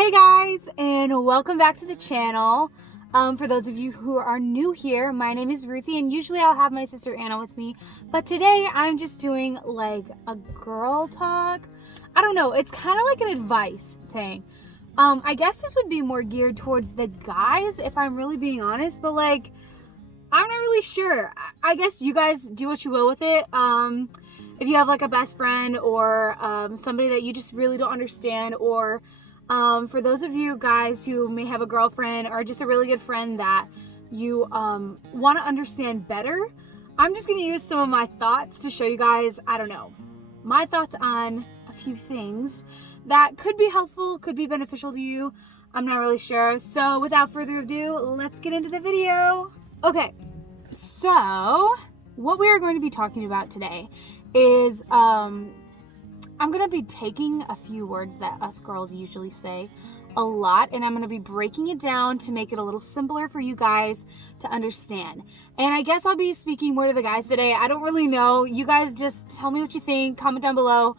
Hey guys, and welcome back to the channel. For those of you who are new here, my name is Ruthie, and usually I'll have my sister Anna with me, but today I'm just doing like a girl talk. I don't know, it's kind of like an advice thing. I guess this would be more geared towards the guys if I'm really being honest, but like, I'm not really sure. I guess you guys do what you will with it. If you have like a best friend or somebody that you just really don't understand, or for those of you guys who may have a girlfriend or just a really good friend that you want to understand better, I'm just going to use some of my thoughts to show you guys, I don't know, my thoughts on a few things that could be helpful, could be beneficial to you. I'm not really sure. So without further ado, let's get into the video. Okay, so what we are going to be talking about today is I'm going to be taking a few words that us girls usually say a lot, and I'm going to be breaking it down to make it a little simpler for you guys to understand. And I guess I'll be speaking more to the guys today. I don't really know. You guys just tell me what you think. Comment down below.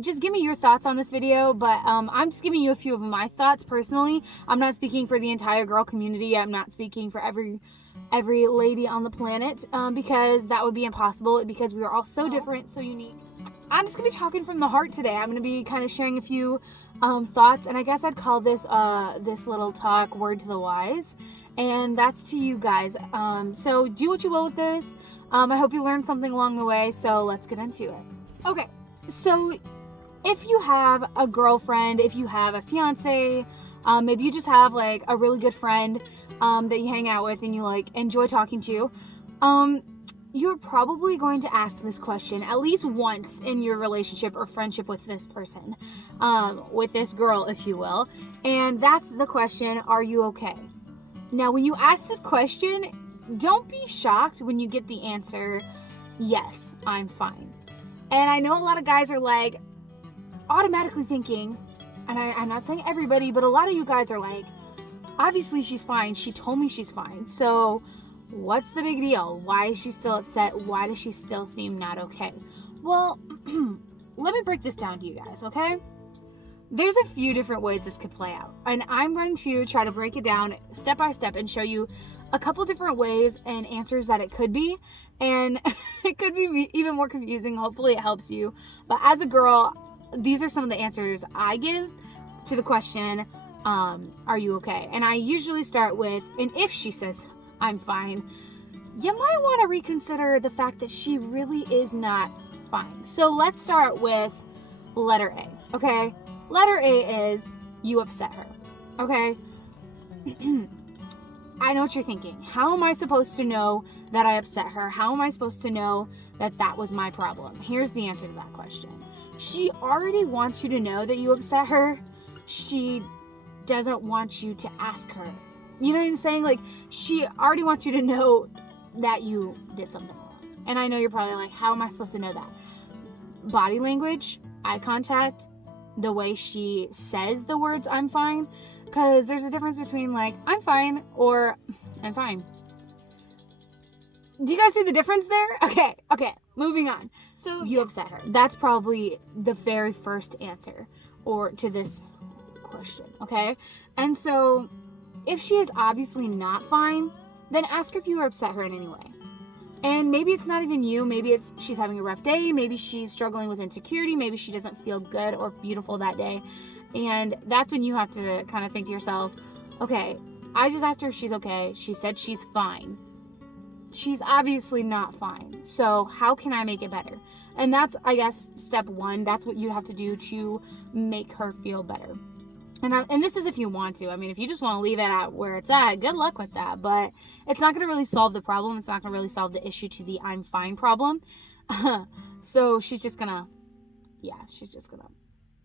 Just give me your thoughts on this video, but I'm just giving you a few of my thoughts personally. I'm not speaking for the entire girl community. I'm not speaking for every lady on the planet, because that would be impossible, because we are all so different, so unique. I'm just gonna be talking from the heart today. I'm gonna be kind of sharing a few thoughts, and I guess I'd call this this little talk word to the wise, and that's to you guys. So do what you will with this. I hope you learned something along the way, so let's get into it. Okay, so if you have a girlfriend, if you have a fiance, maybe you just have like a really good friend that you hang out with and you like enjoy talking to, you're probably going to ask this question at least once in your relationship or friendship with this person, with this girl, if you will. And that's the question, are you okay? Now, when you ask this question, don't be shocked when you get the answer, yes, I'm fine. And I know a lot of guys are like automatically thinking, and I'm not saying everybody, but a lot of you guys are like, obviously she's fine. She told me she's fine. So what's the big deal? Why is she still upset? Why does she still seem not okay? Well, let me break this down to you guys, okay? There's a few different ways this could play out, and I'm going to try to break it down step by step and show you a couple different ways and answers that it could be, and it could be even more confusing. Hopefully it helps you. But as a girl, these are some of the answers I give to the question, are you okay? And I usually start with, and if she says I'm fine, you might want to reconsider the fact that she really is not fine. So let's start with letter A, okay? Letter A is you upset her, okay? I know what you're thinking. How am I supposed to know that I upset her? How am I supposed to know that that was my problem? Here's the answer to that question. She already wants you to know that you upset her. She doesn't want you to ask her. You know what I'm saying? Like, she already wants you to know that you did something wrong. And I know you're probably like, how am I supposed to know that? Body language, eye contact, the way she says the words I'm fine. Because there's a difference between like, I'm fine or I'm fine. Do you guys see the difference there? Okay, moving on. So you upset her. That's probably the very first answer or to this question, okay? And so if she is obviously not fine, then ask her if you upset her in any way. And maybe it's not even you. Maybe it's she's having a rough day. Maybe she's struggling with insecurity. Maybe she doesn't feel good or beautiful that day. And that's when you have to kind of think to yourself, okay, I just asked her if she's okay. She said she's fine. She's obviously not fine. So how can I make it better? And that's, I guess, step one. That's what you have to do to make her feel better. And this is if you want to. I mean, if you just want to leave it at where it's at, good luck with that. But it's not going to really solve the problem. It's not going to really solve the issue to the I'm fine problem. So she's just going to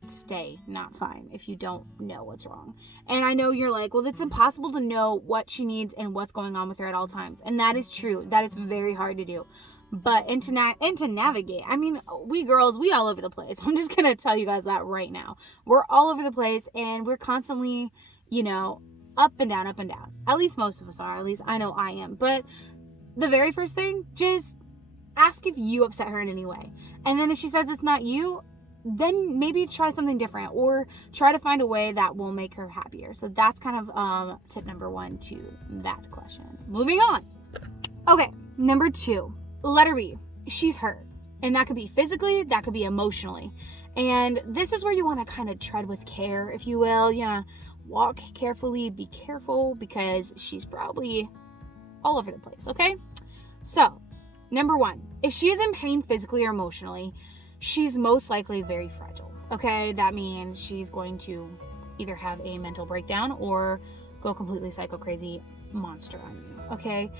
stay not fine if you don't know what's wrong. And I know you're like, well, it's impossible to know what she needs and what's going on with her at all times. And that is true. That is very hard to do. But and to navigate, I mean, we girls, we all over the place. I'm just gonna tell you guys that right now. We're all over the place, and we're constantly, up and down, up and down. At least most of us are. At least I know I am. But the very first thing, just ask if you upset her in any way. And then if she says it's not you, then maybe try something different or try to find a way that will make her happier. So that's kind of tip number 1 to that question. Moving on. Okay, number 2, let her be. She's hurt. And that could be physically, that could be emotionally. And this is where you want to kind of tread with care, if you will. Walk carefully, be careful, because she's probably all over the place, okay? So, number 1, if she is in pain physically or emotionally, she's most likely very fragile, okay? That means she's going to either have a mental breakdown or go completely psycho crazy monster on you, okay?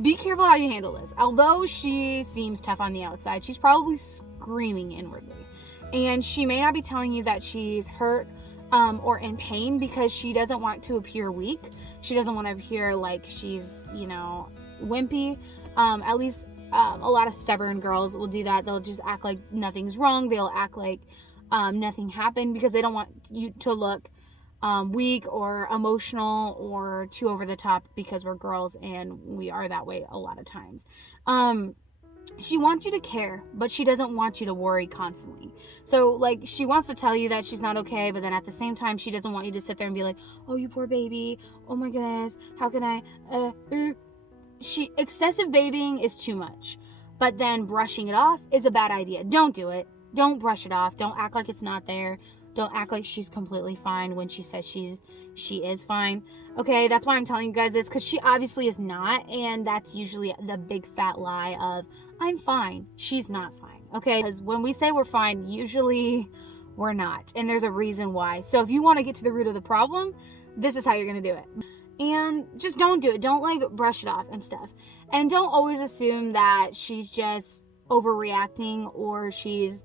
Be careful how you handle this. Although she seems tough on the outside, she's probably screaming inwardly. And she may not be telling you that she's hurt or in pain because she doesn't want to appear weak. She doesn't want to appear like she's, wimpy. At least a lot of stubborn girls will do that. They'll just act like nothing's wrong. They'll act like nothing happened because they don't want you to look weak or emotional or too over the top, because we're girls and we are that way a lot of times. She wants you to care, but she doesn't want you to worry constantly. So she wants to tell you that she's not okay, but then at the same time she doesn't want you to sit there and be like, oh, you poor baby, oh my goodness, how can I excessive babying is too much, but then brushing it off is a bad idea. Don't do it. Don't brush it off. Don't act like it's not there. Don't act like she's completely fine when she says she is fine. Okay, that's why I'm telling you guys this, because she obviously is not, and that's usually the big fat lie of, I'm fine. She's not fine. Okay, because when we say we're fine, usually we're not, and there's a reason why. So if you want to get to the root of the problem, this is how you're going to do it. And just don't do it. Don't brush it off and stuff. And don't always assume that she's just overreacting, or she's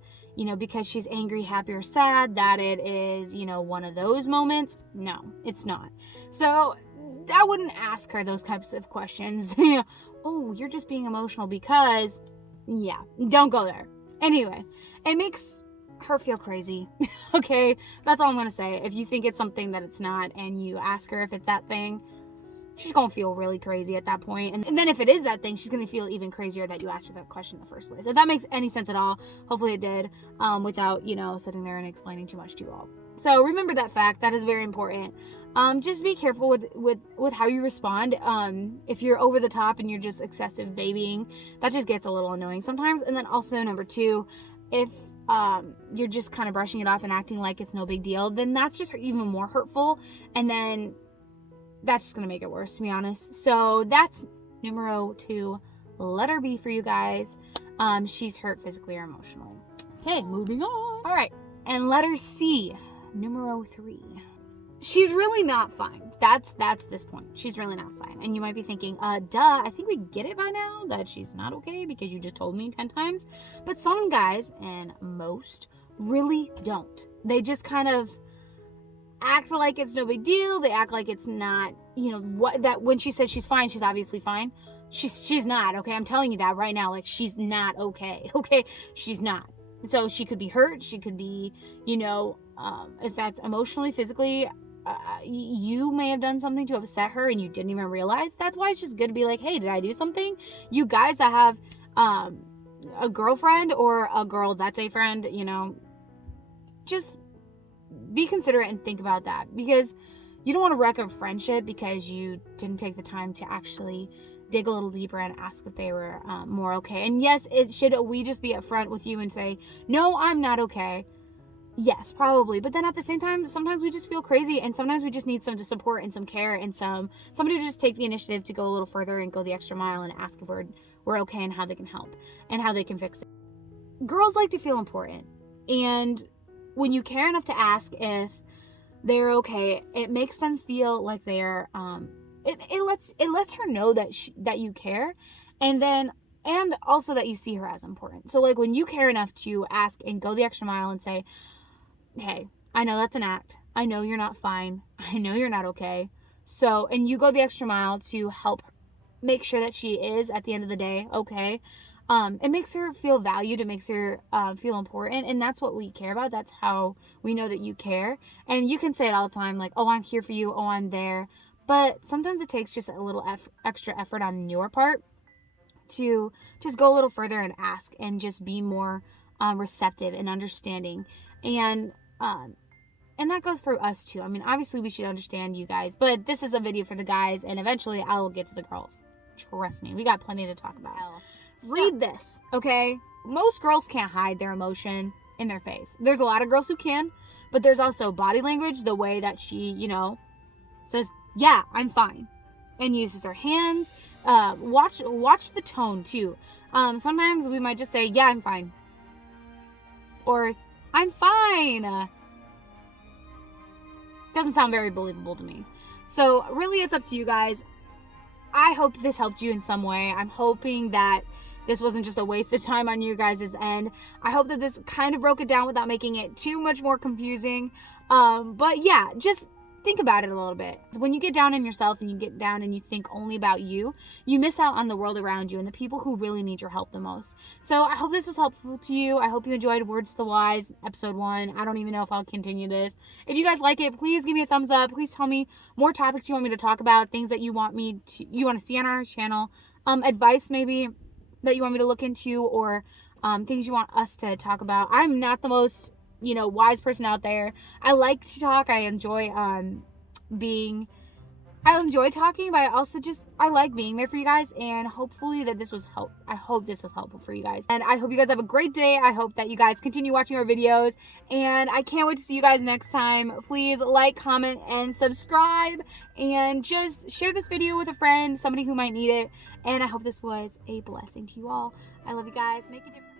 because she's angry, happy, or sad, that it is, one of those moments. No, it's not. So I wouldn't ask her those types of questions. Oh, you're just being emotional because, yeah, don't go there. Anyway, it makes her feel crazy. Okay, that's all I'm going to say. If you think it's something that it's not, and you ask her if it's that thing, she's going to feel really crazy at that point. And then if it is that thing, she's going to feel even crazier that you asked her that question in the first place. If that makes any sense at all, hopefully it did, without, sitting there and explaining too much to you all. So remember that fact. That is very important. Just be careful with how you respond. If you're over the top and you're just excessive babying, that just gets a little annoying sometimes. And then also number 2, if you're just kind of brushing it off and acting like it's no big deal, then that's just even more hurtful. And then that's just gonna make it worse, to be honest. So that's numero 2, let her be for you guys. She's hurt physically or emotionally. Okay, moving on. All right, and letter C, numero 3. She's really not fine. That's this point. She's really not fine. And you might be thinking, duh, I think we get it by now that she's not okay because you just told me 10 times. But some guys, and most, really don't. They just kind of act like it's no big deal. They act like it's not, that when she says she's fine, she's obviously fine. She's not, okay? I'm telling you that right now. She's not okay, okay? She's not. So she could be hurt. She could be, if that's emotionally, physically, you may have done something to upset her and you didn't even realize. That's why it's just good to be like, hey, did I do something? You guys that have a girlfriend or a girl that's a friend, just be considerate and think about that, because you don't want to wreck a friendship because you didn't take the time to actually dig a little deeper and ask if they were more okay. And yes, should we just be upfront with you and say, no, I'm not okay? Yes, probably. But then at the same time, sometimes we just feel crazy, and sometimes we just need some support and some care and somebody to just take the initiative to go a little further and go the extra mile and ask if we're okay and how they can help and how they can fix it. Girls like to feel important, and when you care enough to ask if they're okay, it makes them feel like they're it lets her know that you care, and also that you see her as important. So when you care enough to ask and go the extra mile and say, hey, I know that's an act. I know you're not fine. I know you're not okay. So, and you go the extra mile to help make sure that she is, at the end of the day, okay. It makes her feel valued. It makes her feel important. And that's what we care about. That's how we know that you care. And you can say it all the time, oh, I'm here for you. Oh, I'm there. But sometimes it takes just a little extra effort on your part to just go a little further and ask and just be more receptive and understanding. And that goes for us too. I mean, obviously we should understand you guys, but this is a video for the guys, and eventually I will get to the girls. Trust me, we got plenty to talk about. Read this, okay? Most girls can't hide their emotion in their face. There's a lot of girls who can, but there's also body language, the way that she, says, yeah, I'm fine, and uses her hands. Watch the tone too. Sometimes we might just say, yeah, I'm fine, or I'm fine. Doesn't sound very believable to me. So really, it's up to you guys. I hope this helped you in some way. I'm hoping that this wasn't just a waste of time on you guys' end. I hope that this kind of broke it down without making it too much more confusing. But yeah, just think about it a little bit. When you get down on yourself and you get down and you think only about you, you miss out on the world around you and the people who really need your help the most. So I hope this was helpful to you. I hope you enjoyed Words to the Wise, episode 1. I don't even know if I'll continue this. If you guys like it, please give me a thumbs up. Please tell me more topics you want me to talk about, things that you want to see on our channel, advice maybe that you want me to look into, or things you want us to talk about. I'm not the most wise person out there. I like to talk. I enjoy talking, but I like being there for you guys, and hopefully that this was I hope this was helpful for you guys, and I hope you guys have a great day. I hope that you guys continue watching our videos, and I can't wait to see you guys next time. Please like, comment, and subscribe, and just share this video with a friend, somebody who might need it, and I hope this was a blessing to you all. I love you guys. Make a difference.